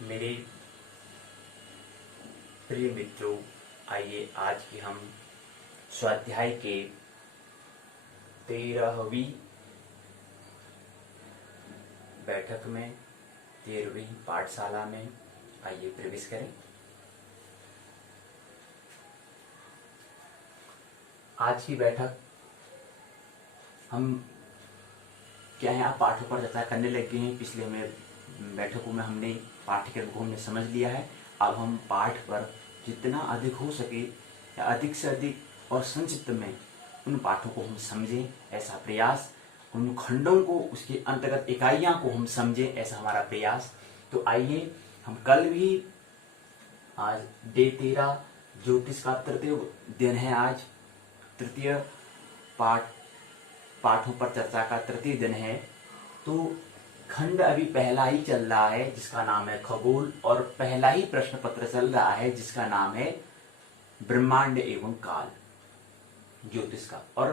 मेरे प्रिय मित्रों, आइए आज की हम स्वाध्याय के 13वीं बैठक में 13वीं पाठशाला में आइए प्रवेश करें। आज की बैठक हम क्या है, पाठों पर चर्चा करने लगे हैं। पिछले में बैठकों में हमने पाठ्यक्रम को हमने समझ लिया है। अब हम पाठ पर जितना अधिक हो सके या अधिक से अधिक और संक्षिप्त में उन पाठों को हम समझें, ऐसा प्रयास, उन खंडों को, उसके अंतर्गत इकाइयां को हम समझें, ऐसा हमारा प्रयास। तो आइए हम कल भी, आज डे 13 ज्योतिष का तृतीय दिन है। आज तृतीय पाठों पर चर्चा का तृतीय दिन है। तो खंड अभी पहला ही चल रहा है जिसका नाम है खगोल, और पहला ही प्रश्न पत्र चल रहा है जिसका नाम है ब्रह्मांड एवं काल, ज्योतिष का, और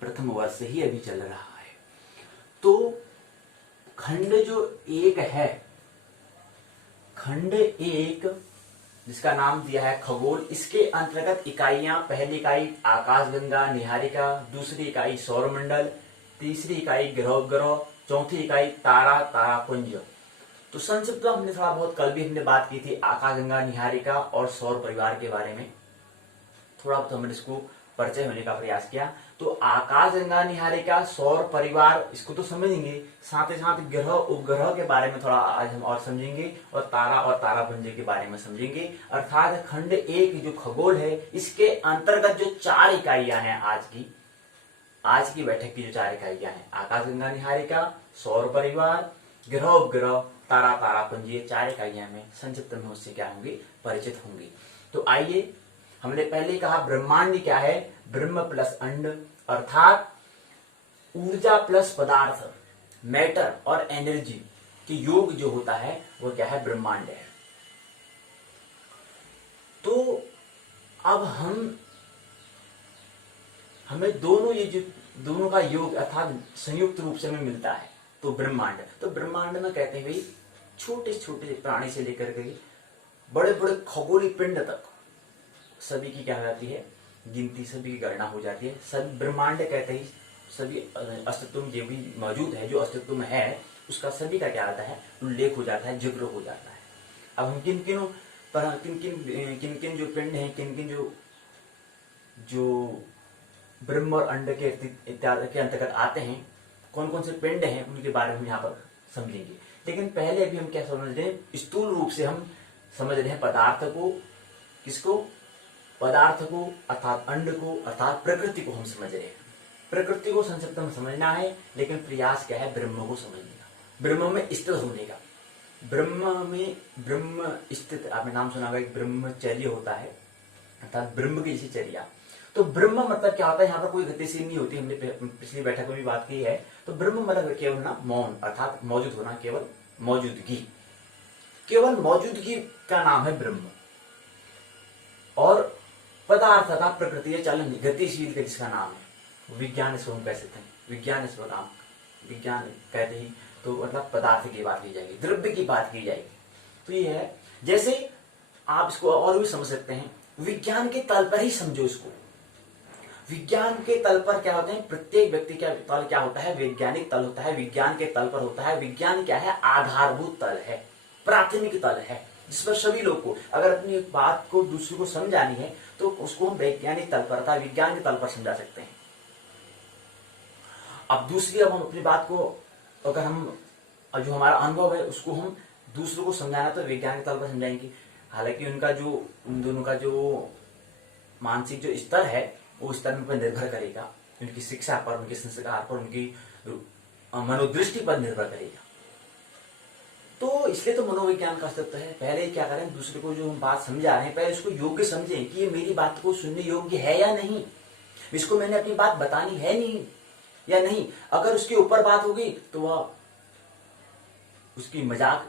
प्रथम वर्ष ही अभी चल रहा है। तो खंड जो एक है, खंड एक जिसका नाम दिया है खगोल, इसके अंतर्गत इकाइयां, पहली इकाई आकाशगंगा निहारिका, दूसरी इकाई सौरमंडल, तीसरी इकाई ग्रह, चौथी इकाई तारा तारापुंज। तो संक्षिप्त हमने थोड़ा बहुत कल भी हमने बात की थी आकाशगंगा निहारिका और सौर परिवार के बारे में, थोड़ा बहुत हमने इसको परिचय होने का प्रयास किया। तो आकाशगंगा निहारिका, सौर परिवार, इसको तो समझेंगे, साथ ही साथ ग्रह उपग्रह के बारे में थोड़ा आज हम और समझेंगे, और तारा और तारापुंज के बारे में समझेंगे। अर्थात खंड एक जो खगोल है, इसके अंतर्गत जो 4 इकाइयां हैं आज की बैठक की जो 4 इकाइयां हैं, आकाशगंगा निहारिका, सौर परिवार, ग्रह उपग्रह, तारा तारापुंज, ये 4 इकाइयां में संक्षिप्त में उससे क्या होंगी, परिचित होंगी। तो आइए, हमने पहले कहा ब्रह्मांड क्या है, ब्रह्म प्लस अंड, अर्थात ऊर्जा प्लस पदार्थ, मैटर और एनर्जी के योग जो होता है वो क्या है, ब्रह्मांड है। तो अब हमें दोनों का योग अर्थात संयुक्त रूप से हमें मिलता है तो ब्रह्मांड। तो ब्रह्मांड में कहते हैं भाई छोटे छोटे प्राणी से लेकर के बड़े बड़े खगोलीय पिंड तक सभी की क्या हो जाती है, गिनती, सभी की गणना हो जाती है। सब ब्रह्मांड कहते हैं सभी अस्तित्व में जो भी मौजूद है, जो अस्तित्व में है, उसका सभी का क्या आता है, उल्लेख हो जाता है, जिक्र हो जाता है। अब हम किन किन जो पिंड है, किन किन जो ब्रह्म और अंड के इत्यादि के अंतर्गत आते हैं, कौन कौन से पिंड हैं, उनके बारे में हम यहाँ पर समझेंगे। लेकिन पहले भी हम क्या समझ रहे हैं, स्थूल रूप से हम समझ रहे हैं पदार्थ को, किसको, पदार्थ को, अर्थात अंड को, अर्थात प्रकृति को हम समझ रहे हैं। प्रकृति को संक्षिप्त में समझना है, लेकिन प्रयास क्या है, ब्रह्म को समझने का, ब्रह्म में स्थित होने का। ब्रह्म स्थित, आपने नाम सुना होगा, एक ब्रह्मचर्य होता है, अर्थात ब्रह्म की जैसी चर्या। तो ब्रह्म मतलब क्या होता है, यहाँ पर कोई गतिशील नहीं होती, हमने पिछली बैठक में भी बात की है। तो ब्रह्म मतलब केवल ना मौन, अर्थात मौजूद होना, केवल मौजूदगी, केवल मौजूदगी का नाम है ब्रह्म। और पदार्थ था प्रकृति या चलन गतिशील के जिसका नाम है विज्ञान, इसको हम कह सकते हैं विज्ञान। इसको नाम विज्ञान कहते ही तो मतलब पदार्थ की बात की जाएगी, द्रव्य की बात की जाएगी। तो ये है, जैसे आप इसको और भी समझ सकते हैं, विज्ञान के तल पर ही समझो इसको। विज्ञान के तल पर क्या होते हैं, प्रत्येक व्यक्ति का तल क्या होता है, वैज्ञानिक तल होता है, विज्ञान के तल पर होता है। विज्ञान क्या है, आधारभूत तल है, प्राथमिक तल है, जिस पर सभी लोग को अगर अपनी बात को दूसरे को समझानी है तो उसको हम वैज्ञानिक तल पर अर्थात विज्ञान के तल पर समझा सकते हैं। अब दूसरी, अब हम अपनी बात को, अगर हम जो हमारा अनुभव है उसको हम दूसरों को समझाना तो विज्ञान के तल पर समझाएंगे। हालांकि उन दोनों का जो मानसिक जो स्तर है वो स्तर पर निर्भर करेगा, उनकी शिक्षा पर, उनके संस्कार पर, उनकी मनोदृष्टि पर निर्भर करेगा। तो इसलिए तो मनोविज्ञान का अस्तित्व है। पहले क्या करें, दूसरे को जो हम बात समझा रहे हैं, पहले इसको योग्य समझें कि ये मेरी बात को सुनने योग्य है या नहीं, इसको मैंने अपनी बात बतानी है नहीं या नहीं। अगर उसके ऊपर बात होगी तो वह उसकी मजाक,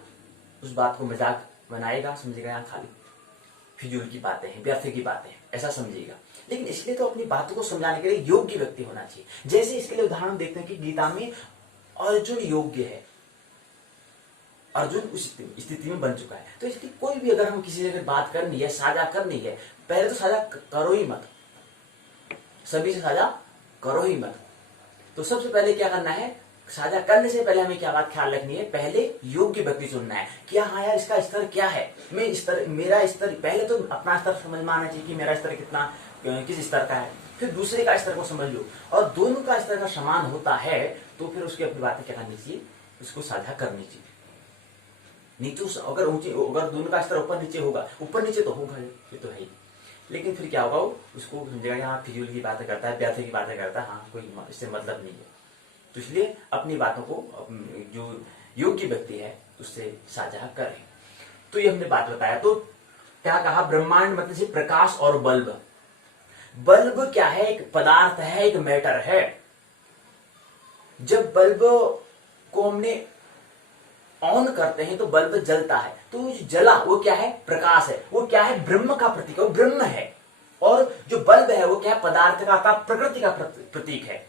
उस बात को मजाक बनाएगा, समझेगा यहाँ खाली फिजूल की बातें हैं, व्यर्थ की बातें हैं, ऐसा समझेगा। लेकिन इसलिए तो अपनी बातों को समझाने के लिए योग्य व्यक्ति होना चाहिए। जैसे इसके लिए उदाहरण देखते हैं कि गीता में अर्जुन योग्य है, अर्जुन उस स्थिति में बन चुका है। तो इसकी कोई भी अगर हम किसी से अगर बात करनी है, साझा करनी है, पहले तो साझा करो ही मत, सभी से साझा करो ही मत। तो सबसे पहले क्या करना है, साझा करने से पहले हमें क्या बात ख्याल रखनी है, पहले योग्य व्यक्ति चुनना है कि हाँ यार इसका स्तर क्या है, मैं स्तर, मेरा स्तर, पहले तो अपना स्तर समझ में आना चाहिए कि मेरा स्तर कितना, किस स्तर का है, फिर दूसरे का स्तर को समझ लो, और दोनों का स्तर का समान होता है तो फिर उसकी अपनी बातें क्या करनी चाहिए, उसको साझा करनी चाहिए। नीचे अगर ऊंची, अगर दोनों का स्तर ऊपर नीचे होगा, ऊपर नीचे तो होगा ये तो है ही, लेकिन फिर क्या होगा, उसको समझेगा हाँ फिजूल की बातें करता है, व्यर्थ की बातें करता है, हाँ कोई इससे मतलब नहीं है। तो इसलिए अपनी बातों को जो योग्य व्यक्ति है उससे साझा करें। तो ये हमने बात बताया। तो क्या कहा, ब्रह्मांड मतलब से प्रकाश और बल्ब। बल्ब क्या है, एक पदार्थ है, एक मैटर है। जब बल्ब को हमने ऑन करते हैं तो बल्ब जलता है, तो जो जला वो क्या है, प्रकाश है, वो क्या है, ब्रह्म का प्रतीक है, वो ब्रह्म है। और जो बल्ब है वो क्या है, पदार्थ का, प्रकृति का प्रतीक है।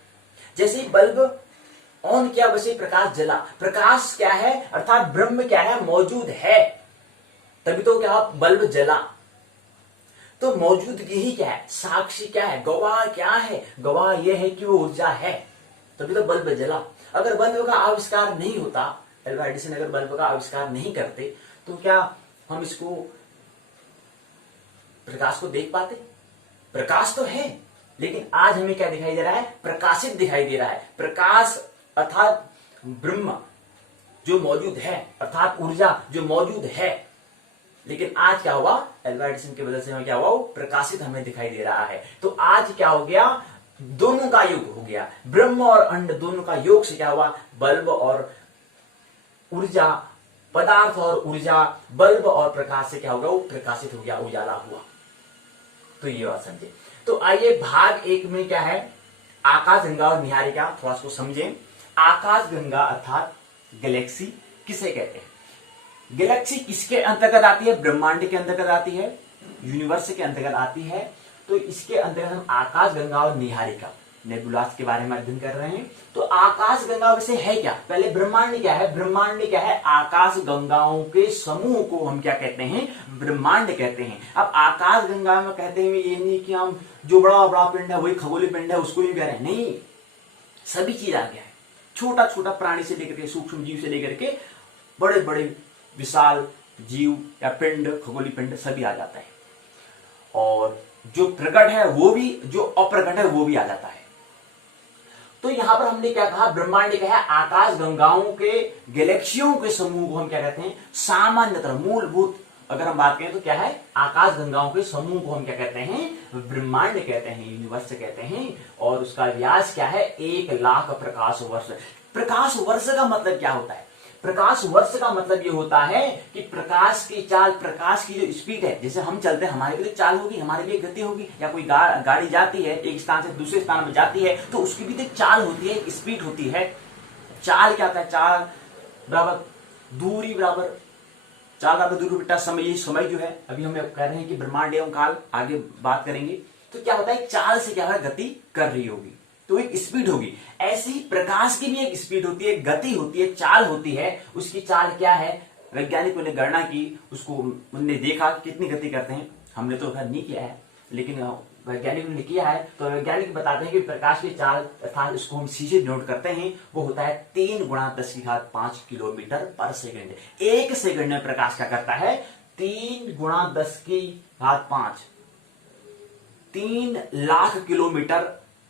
जैसे ही बल्ब ऑन किया वैसे ही प्रकाश जला। प्रकाश क्या है, अर्थात ब्रह्म क्या है, मौजूद है, तभी तो क्या बल्ब जला। तो मौजूदगी ही क्या है, साक्षी क्या है, गवाह क्या है, गवाह यह है कि वो ऊर्जा है, तभी तो बल्ब जला। अगर बल्ब का आविष्कार नहीं होता, एल्वा एडिसन अगर बल्ब का आविष्कार नहीं करते तो क्या हम इसको, प्रकाश को देख पाते? प्रकाश तो है, लेकिन आज हमें क्या दिखाई दे रहा है, प्रकाशित दिखाई दे रहा है। प्रकाश अर्थात ब्रह्म जो मौजूद है, अर्थात ऊर्जा जो मौजूद है, लेकिन आज क्या हुआ, एल्वा एडिसन की वजह से हमें क्या हुआ, प्रकाशित हमें दिखाई दे रहा है। तो आज क्या हो गया, दोनों का योग हो गया, ब्रह्म और अंड दोनों का योग से क्या हुआ, बल्ब और ऊर्जा, पदार्थ और ऊर्जा, बल्ब और प्रकाश से क्या होगा, वो प्रकाशित हो गया, उजाला हुआ। तो ये बात समझे। तो आइए भाग 1 में क्या है, आकाश गंगा और निहारिका, थोड़ा सा समझें। आकाश गंगा अर्थात गैलेक्सी किसे कहते हैं? गैलेक्सी किसके अंतर्गत आती है? ब्रह्मांड के अंतर्गत आती है, यूनिवर्स के अंतर्गत आती है। तो इसके अंतर्गत हम आकाश गंगा और निहारिका, नेबुलास के बारे में अध्ययन कर रहे हैं। तो आकाश गंगा वैसे है क्या? पहले ब्रह्मांड क्या है? ब्रह्मांड क्या है? आकाश गंगाओं के समूह को हम क्या कहते हैं? ब्रह्मांड कहते हैं। अब आकाश गंगा में कहते हैं ये नहीं कि हम जो बड़ा बड़ा पिंड है वही खगोलीय पिंड है उसको ही कह रहे हैं, नहीं, सभी चीज आ गया है। छोटा छोटा प्राणी से लेकर के, सूक्ष्म जीव से लेकर के बड़े बड़े विशाल जीव या पिंड, खगोलीय पिंड सभी आ जाता है। और जो प्रकट है वो भी, जो अप्रकट है वो भी आ जाता है। तो यहां पर हमने क्या कहा, ब्रह्मांड क्या है? आकाश गंगाओं के, गैलेक्सियों के समूह को हम क्या कहते हैं? सामान्यतः मूलभूत अगर हम बात करें तो क्या है, आकाश गंगाओं के समूह को हम क्या कहते हैं? ब्रह्मांड कहते हैं, यूनिवर्स कहते हैं। और उसका व्यास क्या है? 1,00,000 प्रकाश वर्ष। प्रकाश वर्ष का मतलब क्या होता है? प्रकाश वर्ष का मतलब ये होता है कि प्रकाश की चाल, प्रकाश की जो स्पीड है, जैसे हम चलते हैं हमारे लिए चाल होगी, हमारे लिए गति होगी, या कोई गाड़ी जाती है एक स्थान से दूसरे स्थान में जाती है तो उसकी भी तो चाल होती है, स्पीड होती है। चाल क्या होता है? चाल बराबर दूरी, बराबर चाल बराबर दूरी बेटा समय। ये समय जो है, अभी हम कह रहे हैं कि ब्रह्मांड एवं काल, आगे बात करेंगे। तो क्या होता है, चाल से क्या है, गति कर रही होगी, तो एक स्पीड होगी। ऐसी ही प्रकाश की भी एक स्पीड होती है, गति होती है, चाल होती है। उसकी चाल क्या है? वैज्ञानिकों ने गणना की, उसको उन्होंने देखा कितनी गति करते हैं। हमने तो नहीं किया है, लेकिन वैज्ञानिकों ने किया है। तो वैज्ञानिक बताते हैं कि प्रकाश की चाल अर्थात इसको हम सीधे नोट करते हैं, वो होता है 3 × 10⁵ किलोमीटर पर सेकंड। एक सेकंड में प्रकाश क्या करता है? 3 × 10⁵ 3,00,000 किलोमीटर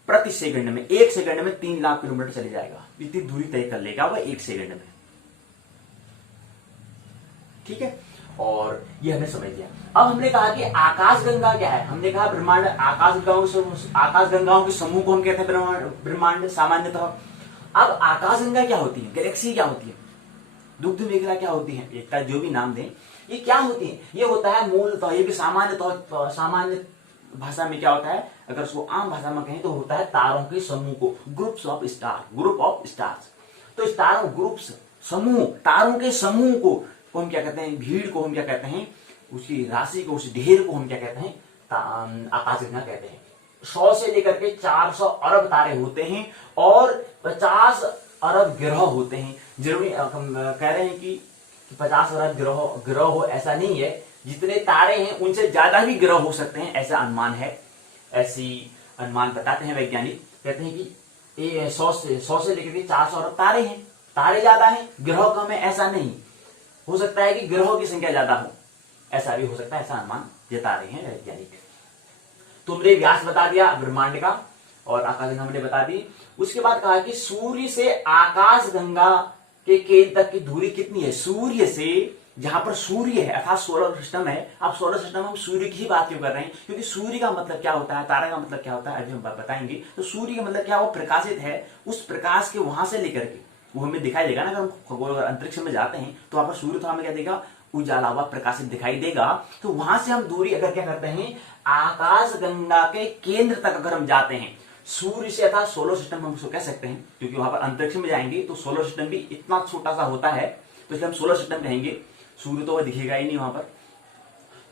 प्रति सेकंड में। एक सेकंड में 3,00,000 किलोमीटर चले जाएगा, इतनी दूरी तय कर लेगा वह एक सेकंड में। ठीक है, और ये हमने समझ लिया। अब हमने कहा कि आकाश गंगा क्या है? हमने कहा ब्रह्मांड, आकाश गंगाओं के समूह को हम कहते हैं ब्रह्मांड सामान्यतः। अब आकाश गंगा क्या होती है? गैलेक्सी क्या होती है? दुग्ध मेखला क्या होती है? एक जो भी नाम दें, ये क्या होती है? ये होता है मूलतः, ये भी सामान्य भाषा में क्या होता है, अगर उसको आम भाषा में कहें तो होता है तारों के समूह को, groups of star, group of stars. तो स्टारों, ग्रुप्स, समूह, तारों के समूह को हम क्या कहते हैं? भीड़ को हम क्या कहते हैं? उसकी राशि को, उस ढेर को हम क्या कहते हैं? आकाशगंगा कहते हैं। 100 से लेकर के 400 अरब तारे होते हैं और 50 अरब ग्रह होते हैं। जरूरी हम कह रहे हैं कि कि 50 अरब ग्रह हो, ऐसा नहीं है। जितने तारे हैं उनसे ज्यादा भी ग्रह हो सकते हैं, ऐसा अनुमान है। ऐसी अनुमान बताते हैं वैज्ञानिक, कहते हैं कि 100 से लेकर के 400 अरब तारे हैं, तारे ज्यादा हैं, ग्रह कम है, ऐसा नहीं हो सकता है कि ग्रहों की संख्या ज्यादा हो, ऐसा भी हो सकता है, ऐसा अनुमान जता रहे हैं वैज्ञानिक। तो हमने व्यास बता दिया ब्रह्मांड का और आकाशगंगा हमने बता दी। उसके बाद कहा कि सूर्य से आकाशगंगा के केंद्र तक की दूरी कितनी है। सूर्य से, जहां पर सूर्य है अर्थात सोलर सिस्टम है, अब सोलर सिस्टम में हम सूर्य की ही बात क्यों कर रहे हैं, क्योंकि सूर्य का मतलब क्या होता है, तारा का मतलब क्या होता है, अभी हम बताएंगे। तो सूर्य का मतलब क्या, वो प्रकाशित है, उस प्रकाश के वहां से लेकर के वो हमें दिखाई देगा ना, अगर हम खगोल अंतरिक्ष में जाते हैं तो वहां पर सूर्य तो हमें क्या देगा, उजाला हुआ प्रकाशित दिखाई देगा। तो वहां से हम दूरी अगर क्या करते हैं, आकाशगंगा के केंद्र तक अगर हम जाते हैं, सूर्य से अर्थात सोलर सिस्टम हम उसको कह सकते हैं, क्योंकि वहां पर अंतरिक्ष में जाएंगे तो सोलर सिस्टम भी इतना छोटा सा होता है, तो इसलिए हम सोलर सिस्टम कहेंगे, सूर्य तो वह दिखेगा ही नहीं वहां पर।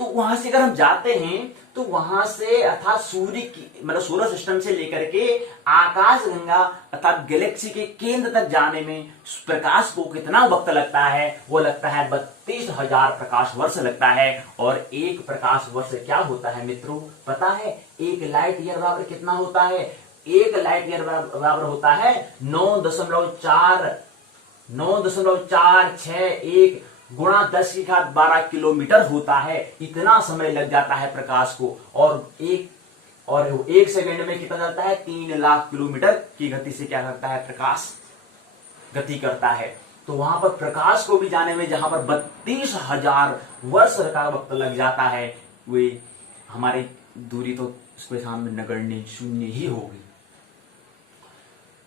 तो वहां से अगर हम जाते हैं तो वहां से अर्थात सूर्य की मतलब सोलर सिस्टम से लेकर के आकाशगंगा अर्थात गैलेक्सी के केंद्र तक जाने में प्रकाश को कितना वक्त लगता है, वो लगता है 32,000 प्रकाश वर्ष लगता है। और एक प्रकाश वर्ष क्या होता है मित्रों, पता है? एक लाइट ईयर बराबर कितना होता है? एक लाइट ईयर बराबर होता है 9.461 गुणा 10⁻12 किलोमीटर होता है। इतना समय लग जाता है प्रकाश को, और एक सेकंड में कितना चलता है, 3 लाख किलोमीटर की गति से क्या करता है, प्रकाश गति करता है। तो वहां पर प्रकाश को भी जाने में जहां पर 32,000 वर्ष का वक्त लग जाता है, वे हमारी दूरी तो उसके सामने नगण्य शून्य ही होगी।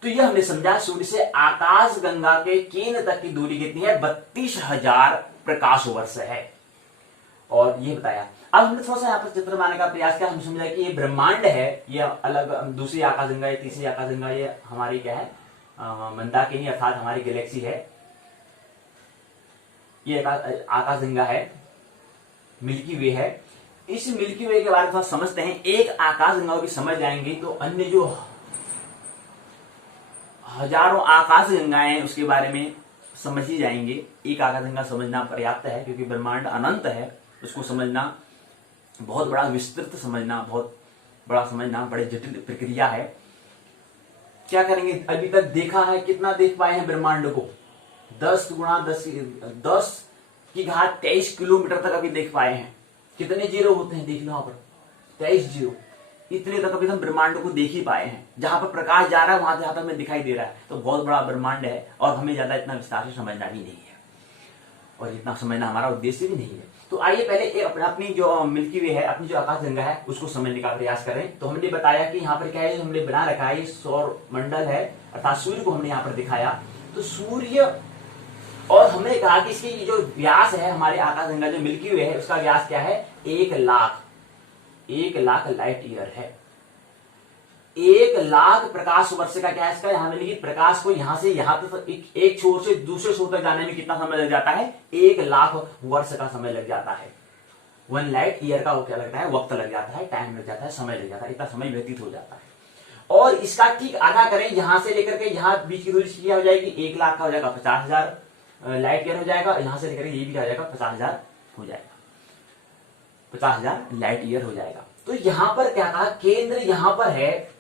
तो यह हमने समझा सूर्य से आकाशगंगा के केंद्र तक की दूरी कितनी है, 32,000 प्रकाश वर्ष है। और ये बताया। अब हमने थोड़ा सा यहाँ पर चित्र बनाने का प्रयास किया, हम समझा कि ये ब्रह्मांड है, ये अलग दूसरी आकाशगंगा, ये तीसरी आकाशगंगा, ये हमारी क्या है, मंदाकिनी अर्थात हमारी गैलेक्सी है। ये आकाशगंगा है, मिल्की वे है। इस मिल्की वे के बारे में थोड़ा समझते हैं। एक आकाशगंगा की समझ जाएंगे तो अन्य जो हजारों आकाशगंगाएं उसके बारे में समझ ही जाएंगे। एक आकाशगंगा समझना पर्याप्त है, क्योंकि ब्रह्मांड अनंत है, उसको समझना बहुत बड़ा विस्तृत समझना, बहुत बड़ा समझना बड़े जटिल प्रक्रिया है। क्या करेंगे, अभी तक देखा है, कितना देख पाए हैं ब्रह्मांड को, 10 गुणा 10 की घात 23 किलोमीटर तक अभी देख पाए हैं। कितने जीरो होते हैं देख लो, वहां पर 23 जीरो, इतने तक अभी हम ब्रह्मांड को देख ही पाए हैं। जहां पर प्रकाश जा रहा है वहां से ज्यादा हमें दिखाई दे रहा है, तो बहुत बड़ा ब्रह्मांड है, और हमें ज्यादा इतना विस्तार से समझना भी नहीं है, और इतना समझना हमारा उद्देश्य भी नहीं है। तो आइए पहले अपनी जो मिल्की वे है, अपनी जो आकाशगंगा है, उसको समझने का प्रयास करें। तो हमने बताया कि यहाँ पर क्या है, हमने बना रखा है, ये सौर मंडल है, अर्थात सूर्य को हमने यहाँ पर दिखाया। तो सूर्य, और हमने कहा कि इसकी जो व्यास है, हमारे आकाशगंगा जो मिल्की वे है, उसका व्यास क्या है, 1 लाख लाइट ईयर है। 1 लाख प्रकाश वर्ष का क्या है इसका, यहाँ मिलेगी प्रकाश को यहाँ से यहाँ तक एक छोर से दूसरे छोर तक जाने में कितना समय लग जाता है, 1 लाख वर्ष का समय लग जाता है। 1 लाइट ईयर का वो क्या लगता है, वक्त लग जाता है, टाइम लग जाता है, समय लग जाता है, इतना समय व्यतीत हो जाता है। और इसका ठीक आधा करें, यहां से लेकर के यहाँ बीच की दूरी क्या हो जाएगी, 1 लाख का हो जाएगा 50,000 लाइट ईयर हो जाएगा, यहां से लेकर ये भी आ जाएगा 50,000 हो जाएगा, 50,000 लाइट ईयर हो जाएगा। तो यहां पर क्या कहा, केंद्र यहां पर है,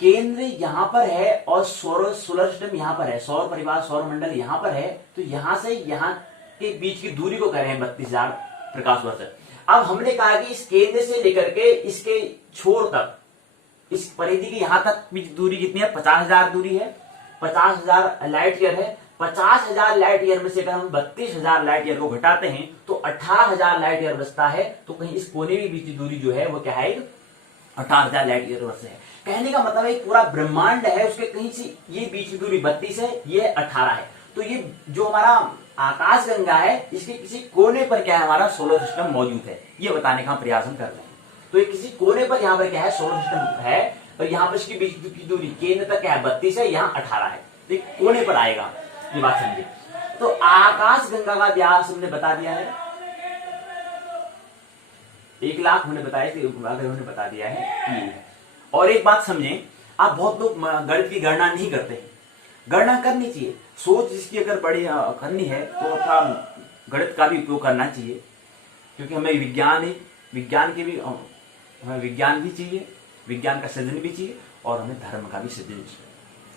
केंद्र यहां पर है, और सोलर सिस्टम यहां पर है, सौर परिवार सौर मंडल यहां पर है। तो यहां से यहां के बीच की दूरी को कह रहे हैं 32,000 प्रकाश वर्ष। अब हमने कहा कि इस केंद्र से लेकर के इसके छोर तक, इस परिधि की यहां तक बीच दूरी कितनी है, 50,000 दूरी है, 50,000 लाइट ईयर है। 50,000 लाइट ईयर में से अगर हम 32,000 लाइट ईयर को घटाते हैं तो 18,000 लाइट ईयर बचता है। तो कहीं इस कोने की बीच की दूरी जो है वो क्या है, 18,000 लाइट ईयर वर्ष है। कहने का मतलब है पूरा ब्रह्मांड है, उसके कहीं से ये बीच की दूरी 32 है, ये 18 है। तो ये जो हमारा आकाशगंगा है, इसके किसी कोने पर क्या है, हमारा सोलर सिस्टम मौजूद है, ये बताने का प्रयास हम कर रहे हैं। तो ये किसी कोने पर यहाँ पर क्या है, सोलर सिस्टम है, और यहाँ पर इसकी बीच की दूरी केंद्र तक क्या है, 32 है, यहाँ 18 है, तो एक कोने पर आएगा, ये बात समझिए। तो आकाशगंगा का व्यास हमने बता दिया है, 1 लाख हमने बताया कि उन्होंने बता दिया है ये। और एक बात समझें, आप बहुत लोग गणित की गणना नहीं करते हैं, गणना करनी चाहिए। सोच जिसकी अगर बड़ी करनी है तो थोड़ा गणित का भी उपयोग करना चाहिए, क्योंकि हमें विज्ञान भी चाहिए, विज्ञान का सृजन भी चाहिए और हमें धर्म का भी सृजन चाहिए।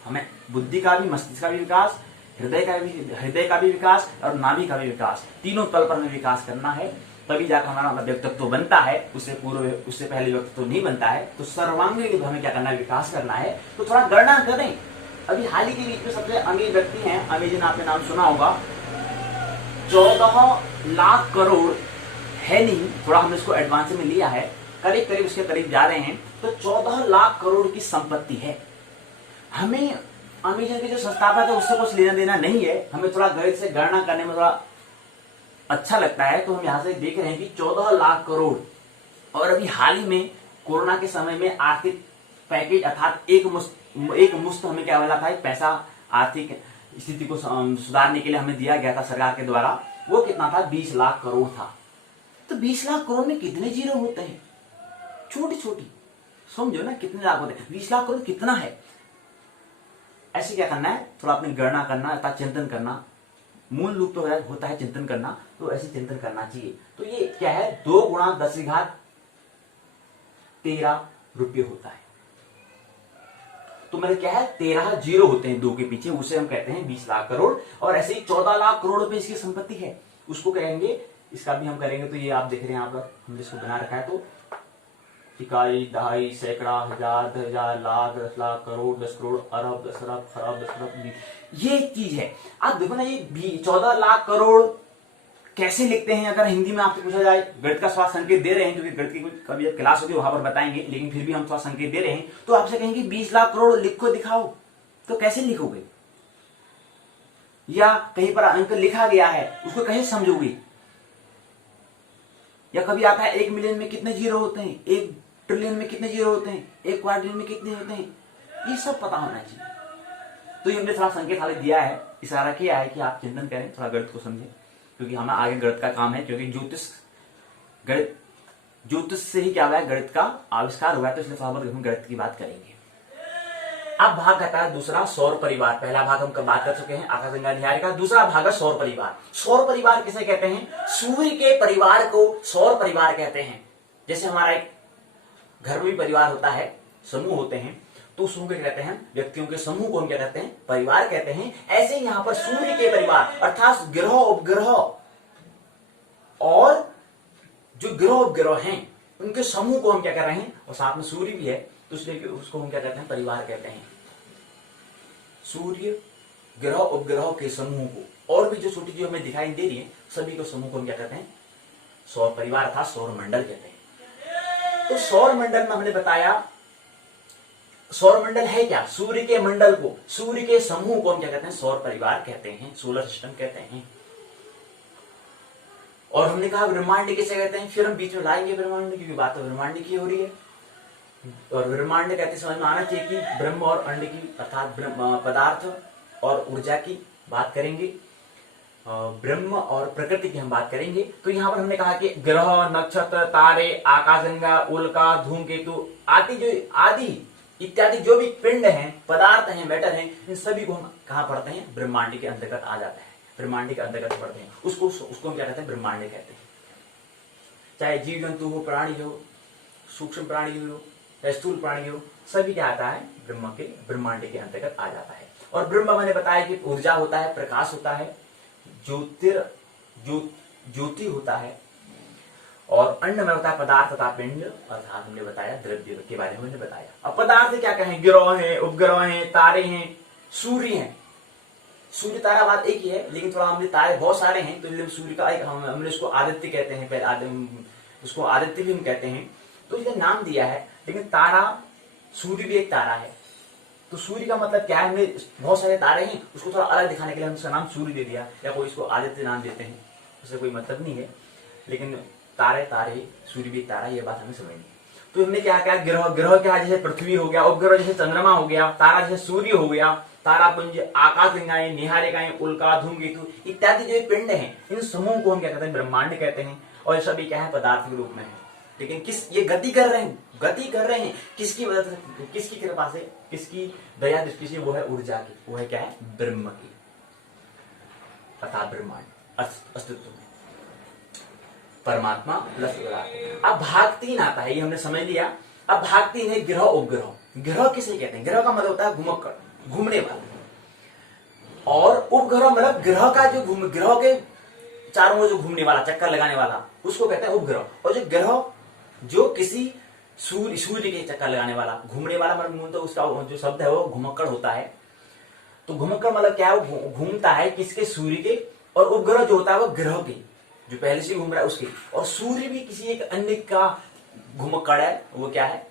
हमें बुद्धि का भी, मस्तिष्क का भी विकास, हृदय का भी विकास और नाभि का भी विकास, तीनों तल पर हमें विकास करना है, तभी जाकर हमारा व्यक्तित्व बनता है। उससे पहले व्यक्तित्व नहीं बनता है। तो सर्वांगीण हमें क्या करना है, विकास करना है। तो थोड़ा गणना करें। अभी हाल ही के बीच में सबसे अमीर व्यक्ति हैं, अमीर ने आपने नाम सुना होगा, 14 लाख करोड़ है नहीं, थोड़ा हमने इसको एडवांस में लिया है, करीब उसके करीब जा रहे हैं। तो 14 लाख करोड़ की संपत्ति है। हमें अमेजन के जो संस्थापक है उससे कुछ लेना देना नहीं है, हमें थोड़ा गणित से गणना करने में थोड़ा अच्छा लगता है। तो हम यहां से देख रहे हैं कि 14 लाख करोड़। और अभी हाल ही में कोरोना के समय में आर्थिक पैकेज अर्थात एक मुश्त हमें क्या मिला था, पैसा आर्थिक स्थिति को सुधारने के लिए हमें दिया गया था सरकार के द्वारा। वो कितना था, 20 लाख करोड़ था। तो 20 लाख करोड़ में कितने जीरो होते हैं, छोटी छोटी, समझो ना कितने लाख होते हैं। 20 लाख करोड़ कितना है। ऐसे क्या करना है, थोड़ा अपनी गणना करना अर्थात चिंतन करना, मूल रूप तो होता है चिंतन करना, तो ऐसे चिंतन करना चाहिए। तो ये क्या है, 2 गुणा 10⁻13 रुपये होता है। तो मेरे क्या है, 13 जीरो होते हैं 2 के पीछे, उसे हम कहते हैं 20 लाख करोड़। और ऐसे ही 14 लाख करोड़ रुपए इसकी संपत्ति है, उसको कहेंगे, इसका भी हम करेंगे। तो ये आप देख रहे हैं यहाँ पर हमने इसको बना रखा है। तो इकाई, दहाई, सैकड़ा, हजार, 10,000, लाख, 10 लाख, करोड़, 10 करोड़, अरब, 10 अरब, खरब, 10 खरब, ये चीज है। आप देखो ना, ये 14 लाख करोड़ कैसे लिखते हैं। अगर हिंदी में आपसे पूछा जाए, गणित का थोड़ा संकेत दे रहे हैं, क्योंकि गणित की कभी क्लास होगी वहां पर बताएंगे, लेकिन फिर भी हम थोड़ा संकेत दे रहे हैं। तो आपसे कहेंगे 20 लाख करोड़ लिखो दिखाओ, तो कैसे लिखोगे, या कहीं पर अंक लिखा गया है उसको कैसे समझोगे, या कभी आता है 1 मिलियन में कितने जीरो होते हैं, 1 ट्रिलियन में कितने जीरो होते हैं, 1 क्वाड्रिलियन में कितने होते हैं, ये सब पता होना चाहिए। तो ये हमने थोड़ा संकेत हाल दिया है, इशारा किया है कि आप चिंतन करें, थोड़ा गणित को समझें, क्योंकि हमें आगे गणित का काम है। क्योंकि ज्योतिष से ही क्या हुआ है, गणित का आविष्कार हुआ है। तो इसलिए थोड़ा बहुत हम गणित की बात करेंगे। अब भाग कहता है दूसरा, सौर परिवार। पहला भाग हम बात कर चुके हैं आकाशगंगा निहारिका, दूसरा भाग है सौर परिवार। सौर परिवार किसे कहते हैं, सूर्य के परिवार को सौर परिवार कहते हैं। जैसे हमारा एक घर में भी परिवार होता है, समूह होते हैं, तो समूह के कहते हैं, व्यक्तियों के समूह को हम क्या कहते हैं, परिवार कहते हैं। ऐसे ही यहां पर सूर्य के परिवार अर्थात ग्रह उपग्रह और जो ग्रह उपग्रह हैं उनके समूह को हम क्या कर रहे हैं, और साथ में सूर्य भी है, तो इसलिए उसको हम क्या कहते हैं, परिवार कहते हैं। सूर्य, ग्रह, उपग्रह के समूह को, और भी जो छोटी चीजें हमें दिखाई दे रही है, सभी को समूह को हम क्या कहते हैं, सौर परिवार अर्थात सौर मंडल कहते हैं। तो सौर मंडल में हमने बताया, सौर मंडल है क्या, सूर्य के मंडल को, सूर्य के समूह को हम क्या कहते हैं, सौर परिवार कहते हैं, सोलर सिस्टम कहते हैं। और हमने कहा ब्रह्मांड किसे कहते हैं, फिर हम बीच में लाएंगे ब्रह्मांड, क्योंकि बात तो ब्रह्मांड की हो रही है। और ब्रह्मांड कहते समझ में आना चाहिए कि ब्रह्म और अंड की अर्थात पदार्थ और ऊर्जा की बात करेंगे, ब्रह्म और प्रकृति की हम बात करेंगे। तो यहाँ पर हमने कहा कि ग्रह, नक्षत्र, तारे, आकाशगंगा, उल्का, धूमकेतु आदि इत्यादि जो भी पिंड हैं, पदार्थ हैं, मैटर हैं, इन सभी को हम कहाँ पढ़ते हैं, ब्रह्मांड के अंतर्गत आ जाता है, ब्रह्मांड के अंतर्गत पढ़ते हैं। उसको हम क्या कहते हैं, ब्रह्मांड कहते हैं। चाहे जीव जंतु हो, प्राणी हो, सूक्ष्म प्राणी हो, स्थूल प्राणी हो, सभी क्या आता है, ब्रह्मांड के अंतर्गत आ जाता है। और ब्रह्म मैंने बताया कि ऊर्जा होता है, प्रकाश होता है, ज्योति होता है, और अंड में होता है पदार्थ तथा पिंड, अर्थात हमने बताया द्रव्य के बारे में हमने बताया। अब पदार्थ क्या कहें, ग्रह हैं, उपग्रह हैं, तारे हैं, सूर्य हैं। सूर्य तारा बात एक ही है, लेकिन थोड़ा हमने तारे बहुत सारे हैं, तो सूर्य का एक हमने उसको आदित्य कहते हैं, उसको आदित्य भी हम कहते हैं, तो इसका नाम दिया है। लेकिन तारा, सूर्य भी एक तारा है। तो सूर्य का मतलब क्या है, हमें बहुत सारे तारे हैं, उसको थोड़ा अलग दिखाने के लिए हम उसका नाम सूर्य दे दिया, या कोई इसको आदित्य नाम देते हैं, उससे कोई मतलब नहीं है। लेकिन तारे, सूर्य भी तारा, ये बात हमें समझनी है। तो हमने क्या क्या, ग्रह क्या, जैसे पृथ्वी हो गया, उपग्रह जैसे चंद्रमा हो गया, तारा जैसे सूर्य हो गया, तारापुंज, आकाशगंगाएं, निहारिकाएं, उल्का, धूमकेतु इत्यादि जो पिंड हैं, इन समूह को हम क्या कहते हैं, ब्रह्मांड कहते हैं। और ये सभी क्या है, पदार्थ के रूप में है। लेकिन ये गति कर रहे हैं, गति कर रहे हैं किसकी वजह से, किसकी कृपा से, किसकी दया दृष्टि से? वो है ऊर्जा की, वो है क्या है? ब्रह्म की, अर्थात ब्रह्मांड अस्तित्व में परमात्मा प्लस उदाहरण। अब भाग 3 आता है, ये हमने समझ लिया। अब भाग 3 है ग्रह उपग्रह। ग्रह किसे कहते हैं? ग्रह का मतलब होता है घुमक्कड़, घूमने वाला। और उपग्रह मतलब ग्रह का जो ग्रह के चारों ओर जो घूमने वाला, चक्कर लगाने वाला, उसको कहते हैं उपग्रह। और जो ग्रह जो किसी सूर्य के चक्कर लगाने वाला, घूमने वाला मतलब तो उसका जो शब्द है वो घुमक्कड़ होता है। तो घुमक्कड़ मतलब क्या है? वो घूमता है किसके? सूर्य के। और उपग्रह जो होता है वो ग्रह के, जो पहले से घूम रहा है उसके। और सूर्य भी किसी एक अन्य का घुमक्कड़ है। वो क्या है?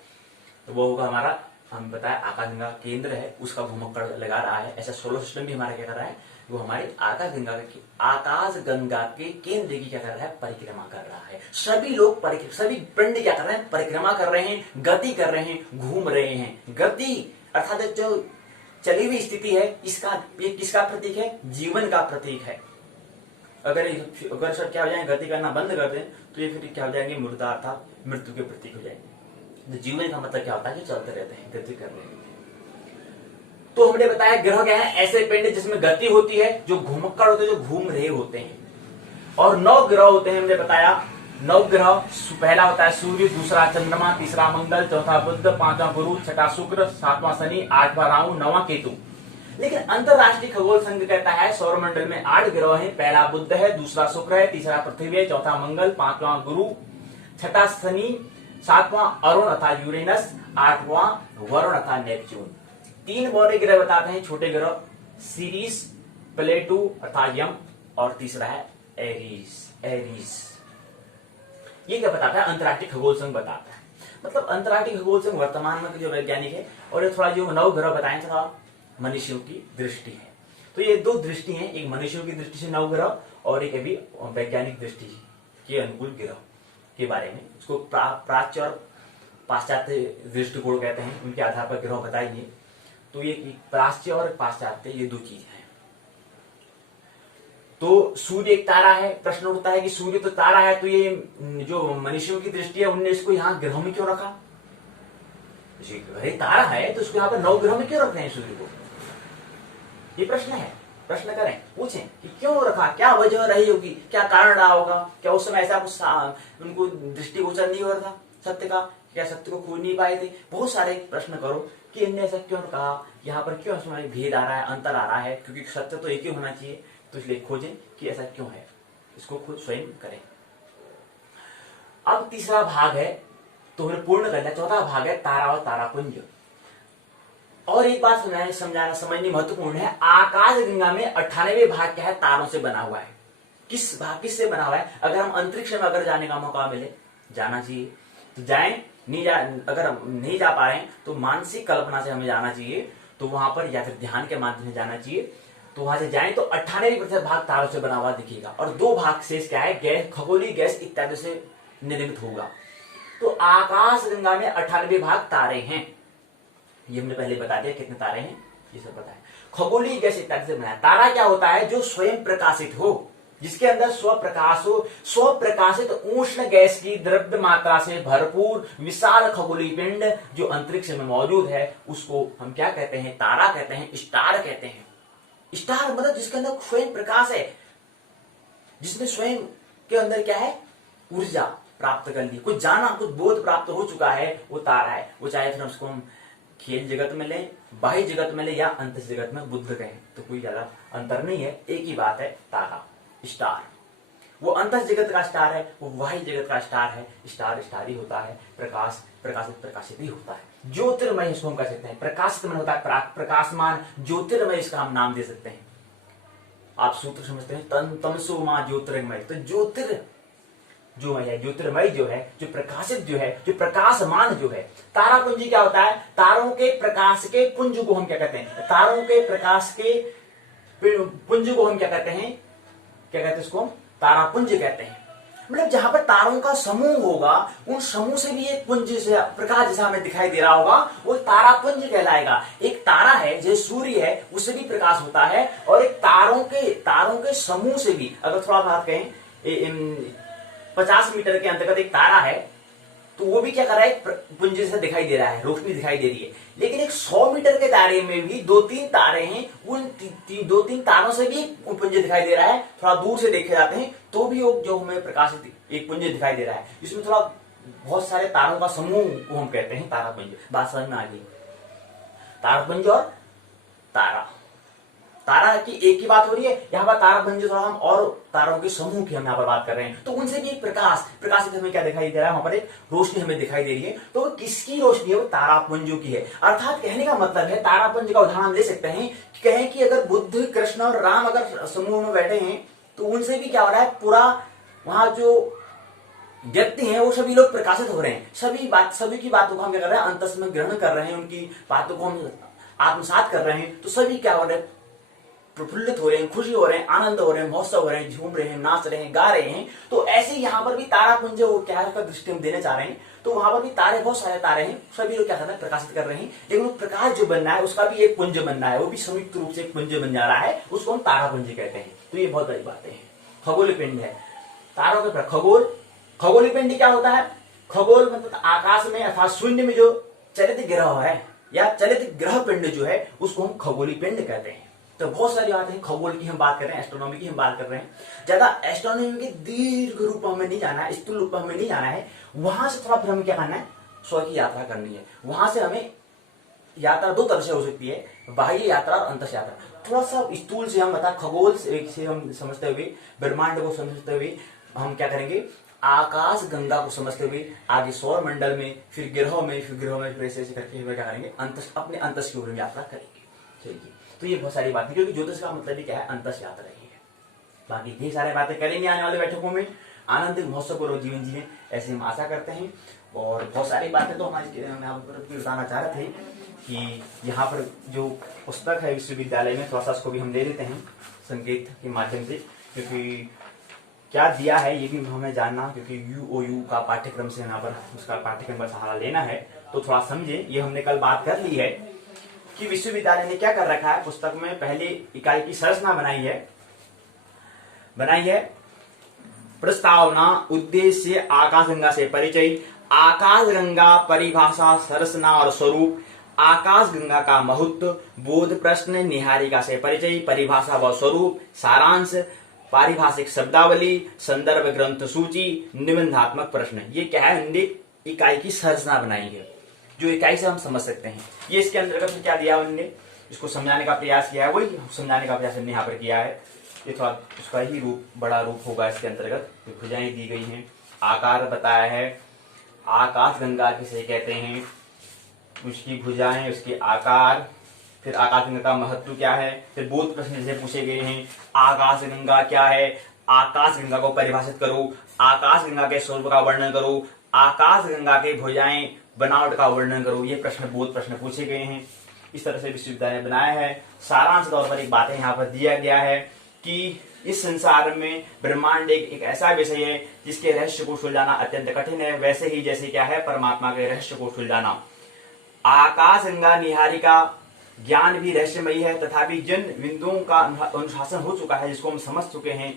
तो वो होगा हमारा, हम बताया आकाशगंगा केंद्र है, उसका घुमक्कड़ लगा रहा है। ऐसा सोलर सिस्टम भी हमारा क्या कर रहा है? वो हमारी आकाशगंगा के केंद्र की क्या कर रहा है? परिक्रमा कर रहा है। सभी लोग सभी पिंड क्या कर रहे हैं? परिक्रमा कर रहे हैं, गति कर रहे हैं, घूम रहे हैं। गति अर्थात जो चली हुई स्थिति है, ये किसका प्रतीक है? जीवन का प्रतीक है। अगर सब क्या हो जाए, गति करना बंद कर दें, तो ये फिर क्या हो जाएंगे? मुर्दा अर्थात मृत्यु के प्रतीक हो जाएंगे। तो जीवन का मतलब क्या होता है? जो चलते रहते हैं, गति कर रहे हैं। तो हमने बताया ग्रह क्या है? ऐसे पिंड जिसमें गति होती है, जो घुमक्कड़ होते हैं, जो घूम रहे होते हैं। और 9 ग्रह होते हैं, हमने बताया 9 ग्रह। पहला होता है सूर्य, दूसरा चंद्रमा, तीसरा मंगल, चौथा बुध, पांचवा गुरु, छठा शुक्र, सातवां शनि, आठवां राहु, नौवां केतु। लेकिन अंतरराष्ट्रीय खगोल संघ कहता है सौरमंडल में 8 ग्रह हैं। पहला बुध है, दूसरा शुक्र है, तीसरा पृथ्वी है, चौथा मंगल, पांचवां गुरु, छठा शनि, सातवां अरुण अर्थात यूरेनस, आठवां वरुण अर्थात नेपच्यून। 3 बड़े ग्रह बताते हैं, छोटे ग्रह सीरीज, प्लेटो अर्थात यम, और तीसरा है एरीज। ये क्या बताता है? अंतरराष्ट्रीय खगोल संघ बताता है। मतलब अंतरराष्ट्रीय खगोल संघ वर्तमान में जो वैज्ञानिक है, और ये थोड़ा जो 9 ग्रह बताए थोड़ा मनुष्यों की दृष्टि है। तो ये 2 दृष्टि हैं, एक मनुष्यों की दृष्टि से 9 ग्रह, और एक अभी वैज्ञानिक दृष्टि के अनुकूल ग्रह के बारे में। उसको प्राच्य और पाश्चात्य दृष्टिकोण कहते हैं, उनके आधार पर ग्रह बताइए। तो ये प्राच्य और पाश्चात्य, ये 2 चीज है। तो सूर्य एक तारा है। प्रश्न उठता है कि सूर्य तो तारा है, तो ये जो मनुष्यों की दृष्टि है, उनने इसको यहाँ ग्रह में क्यों रखा? अरे तारा है तो उसको यहाँ पर 9 ग्रह में क्यों रखते हैं सूर्य को? ये प्रश्न है। प्रश्न करें, पूछें कि क्यों रखा, क्या वजह रही होगी, क्या कारण रहा होगा? क्या उस समय ऐसा कुछ उनको दृष्टिगोचर नहीं हो रहा था सत्य का? क्या सत्य को खोज नहीं पाए थे? बहुत सारे प्रश्न करो कि इनने ऐसा क्यों कहा, यहाँ पर क्यों हमारी भेद आ रहा है, अंतर आ रहा है, क्योंकि सत्य तो एक ही होना चाहिए। तो इसलिए खोजें कि ऐसा क्यों है, इसको खुद स्वयं करें। अब तीसरा भाग है, तो हमने पूर्ण कर लिया। चौथा भाग है तारा और तारापुंज। और एक बात समझाना समझनी महत्वपूर्ण है, आकाशगंगा में 98 भाग क्या है? तारों से बना हुआ है। किस भाग किससे बना हुआ है? अगर हम अंतरिक्ष में अगर जाने का मौका मिले, जाना चाहिए तो जाएं, अगर हम नहीं जा पा रहे हैं तो मानसिक कल्पना से हमें जाना चाहिए। तो वहां पर या फिर ध्यान के माध्यम से जाना चाहिए। तो वहां से जाएं तो 98% भाग तारों से बना हुआ दिखेगा, और 2 भाग शेष क्या है? गैस, खगोलीय गैस इत्यादि से निर्मित होगा। तो आकाशगंगा में 98 भाग तारे हैं। ये हमने पहले बता दिया कितने तारे हैं, ये सब पता है। खगोलीय गैस इत्यादि से बना है। तारा क्या होता है? जो स्वयं प्रकाशित हो, जिसके अंदर स्वप्रकाश हो। स्वप्रकाशित उष्ण गैस की द्रव्य मात्रा से भरपूर विशाल खगोलीय पिंड जो अंतरिक्ष में मौजूद है, उसको हम क्या कहते हैं? तारा कहते हैं, स्टार कहते हैं। स्टार मतलब जिसके अंदर स्वयं प्रकाश है, जिसने स्वयं के अंदर क्या है? ऊर्जा प्राप्त कर ली, कुछ जाना, कुछ बोध प्राप्त हो चुका है, वो तारा है। वो चाहे फिर उसको हम खेल जगत में ले, बाह्य जगत में ले, या अंत जगत में बुद्ध कहें, तो कोई ज्यादा अंतर नहीं है, एक ही बात है। तारा, स्टार, वो अंत जगत का स्टार है, वो बाह्य जगत का स्टार है। स्टार स्टार ही होता है, प्रकाशित ही होता है। ज्योतिर्मय इसको हम कह सकते हैं। प्रकाशित मन होता है प्रकाशमान, ज्योतिर्मय इसका हम नाम दे सकते हैं। आप सूत्र समझते हैं, तमसो मां ज्योतिर्मय। तो जो है ज्योतिर्मय, जो है जो प्रकाशित, जो है जो प्रकाशमान, जो है। तारापुंज क्या होता है? तारों के प्रकाश के पुंज को हम क्या कहते हैं? तारों के प्रकाश के पुंज को हम क्या कहते हैं? क्या कहते हैं इसको? हम तारापुंज कहते हैं। मतलब जहां पर तारों का समूह होगा, उन समूह से भी एक पुंज से प्रकाश जैसा हमें दिखाई दे रहा होगा, वो तारापुंज कहलाएगा। एक तारा है जो सूर्य है, उससे भी प्रकाश होता है, और एक तारों के समूह से भी, अगर थोड़ा बात कहें 50 मीटर के अंतर्गत एक तारा है, तो वो भी क्या कर रहा है, पुंज से दिखाई दे रहा है, रोशनी दिखाई दे रही है। लेकिन एक 100 मीटर के दायरे में भी 2-3 तारे हैं, उन 2-3 तारों से भी पुंज दिखाई दे रहा है। थोड़ा दूर से देखे जाते हैं तो भी वो जो हमें प्रकाशित एक पुंज दिखाई दे रहा है, इसमें थोड़ा बहुत सारे तारों का समूह को हम कहते हैं तारापुंज। बात समझ में आ गई? तारापुंज और तारा, तारा की एक की बात हो रही है, यहाँ पर तारापुंज थोड़ा हम और तारों के समूह की हम यहाँ पर बात कर रहे हैं। तो उनसे भी एक प्रकाशित हमें क्या दिखाई दे रहा है, वहां पर एक रोशनी हमें दिखाई दे रही है। तो किसकी रोशनी है? वो तारापुंजों की है। अर्थात कहने का मतलब है, तारापुंज का उदाहरण हम ले सकते हैं, कहें कि अगर बुद्ध, कृष्ण और राम अगर समूह में बैठे हैं तो उनसे भी क्या हो रहा है, पूरा वहां जो व्यक्ति हैं वो सभी लोग प्रकाशित हो रहे हैं। सभी की बातों को हम क्या कर रहे हैं, अंतस में ग्रहण कर रहे हैं, उनकी बातों को हम आत्मसात कर रहे हैं। तो सभी क्या हो रहे हैं, प्रफुल्लित हो रहे हैं, खुशी हो रहे हैं, आनंद हो रहे हैं, महोत्सव हो रहे हैं, झूम रहे हैं, नाच रहे हैं, गा रहे हैं। तो ऐसे यहाँ पर भी तारापुंज वो क्या है, दृष्टि हम देना चाह रहे हैं। तो वहां पर भी तारे, बहुत सारे तारे हैं, सभी लोग क्या कर रहे हैं, प्रकाशित कर रहे हैं। लेकिन वो प्रकाश जो बनना है उसका भी एक पुंज बनना है, वो भी संयुक्त रूप से एक पुंज बन जा रहा है, उसको हम तारापुंज कहते हैं। तो ये बहुत बड़ी बातें हैं। खगोलीय पिंड है तारों के खगोल। खगोलीय पिंड क्या होता है? खगोल मतलब आकाश में अर्थात शून्य में जो चलित ग्रह है या चलित ग्रह पिंड जो है उसको हम खगोलीय पिंड कहते हैं। तो बहुत सारी बातें हैं, खगोल की हम बात कर रहे हैं, एस्ट्रोनॉमी की हम बात कर रहे हैं। ज्यादा एस्ट्रोनॉमी के दीर्घ रूप में नहीं जाना है, स्थूल रूप में नहीं जाना है। वहां से थोड़ा फिर हमें क्या करना है, स्व की यात्रा करनी है। वहां से हमें यात्रा दो तरह से हो सकती है, बाह्य यात्रा और अंतस यात्रा। थोड़ा सा स्थूल से हम बता, खगोल से हम समझते हुए, ब्रह्मांड को समझते हुए हम क्या करेंगे, आकाश गंगा को समझते हुए आगे सौर मंडल में, फिर ग्रहों में, फिर ऐसे करके हम क्या करेंगे, अपने अंतस की ओर में यात्रा करेंगे। ठीक है, तो ये बहुत सारी बातें, क्योंकि ज्योतिष का मतलब ही क्या है, अंतस यात्रा ही है। बाकी ढेर सारी बातें करेंगे आने वाले बैठकों में। आनंद महोत्सव पूर्वक जीवन जिए, ऐसे हम आशा करते हैं। और बहुत सारी बातें तो हमारी मैं आपको बताना चाह रहे थे कि यहाँ पर जो पुस्तक है विश्वविद्यालय में, थोड़ा सा उसको भी हम ले लेते हैं संकेत के माध्यम से, क्योंकि क्या दिया है ये भी हमें जानना, क्योंकि यूओयू का पाठ्यक्रम से यहाँ पर उसका पाठ्यक्रम का सहारा लेना है। तो थोड़ा समझे, ये हमने कल बात कर ली है कि विश्वविद्यालय ने क्या कर रखा है, पुस्तक में पहली इकाई की संरचना बनाई है प्रस्तावना, उद्देश्य, आकाशगंगा से परिचय, आकाशगंगा परिभाषा, संरचना और स्वरूप, आकाशगंगा का महत्व, बोध प्रश्न, निहारिका से परिचय, परिभाषा व स्वरूप, सारांश, पारिभाषिक शब्दावली, संदर्भ ग्रंथ सूची, निबंधात्मक प्रश्न। ये क्या है, हमने इकाई की संरचना बनाई है, जो इकाई से हम समझ सकते हैं। ये इसके अंतर्गत क्या दिया उन्होंने, इसको समझाने का प्रयास किया है, वही समझाने का प्रयास हमने यहाँ पर किया है। ये थोड़ा उसका ही रूप, बड़ा रूप होगा इसके अंतर्गत। भुजाएं दी गई हैं, आकार बताया है, आकाश गंगा किसे कहते हैं, उसकी भुजाएं, उसके आकार, फिर आकाश गंगा का महत्व क्या है, फिर बोध प्रश्न जैसे पूछे गए हैं, आकाश गंगा क्या है, आकाश गंगा को परिभाषित करो, आकाश गंगा के स्वरूप का वर्णन करो, आकाश गंगा के भुजाएं बनावट का वर्णन करो। ये प्रश्न, बोध प्रश्न पूछे गए हैं। इस तरह से विश्वविद्यालय ने बनाया है। सारांश तौर पर एक बातें यहाँ पर दिया गया है कि इस संसार में ब्रह्मांड एक ऐसा विषय है जिसके रहस्य को सुलझाना अत्यंत कठिन है, वैसे ही जैसे क्या है परमात्मा के रहस्य को सुलझाना। आकाश गंगा निहारिका ज्ञान भी रहस्यमयी है, तथापि जिन बिंदुओं का अनुशासन हो चुका है, जिसको हम समझ चुके हैं,